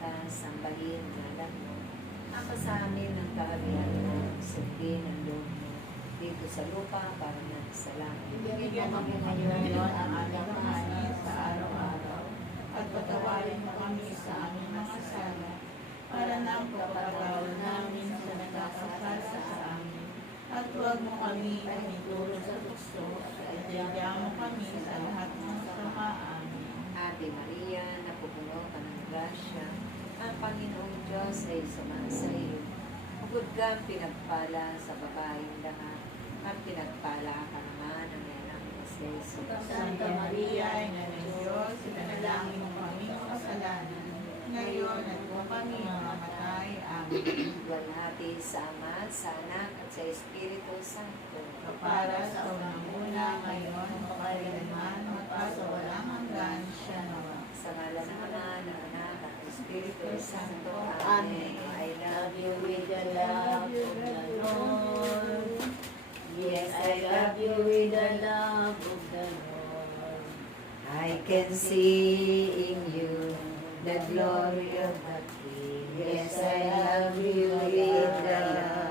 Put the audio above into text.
ka, sambahin, ngalan mo. Ama sa amin ang kaharian mo, sundin ang loob mo, dito sa lupa para na sa langit. Bigyan mo kami ngayon ang aming kahanin sa araw-araw, at patawarin mo kami sa aming mga sala, para na ang pagpapatawad namin sa nagkakasala sa amin. At huwag mo kami itulog sa tukso, at iligyan mo kami sa lahat ng kasamaan. Ate Maria, napupuno ka ng grasya, ang Panginoong Diyos ay sumasa iyo. Bukod kang pinagpala sa babaeng lahat, at pinagpala ka naman ang anak ni Jesus. Santa Maria, Ina ng Diyos, ipanalangin mo kami kasalanan, ngayon at kung kami mamatay. Amen. Luwalhati sa Ama, sa Anak, at sa Espiritu Santo. Para sa unang-una, ngayon, makailanman, magpasawalang hanggan, siya nawa. Sa ngalan ng Ama, ng Anak, at ng Espiritu Santo. Amen. I love Love you with the love of the Lord. Yes, I love you with the love of the Lord. I can see in you the glory of the King. Yes, I love you with the love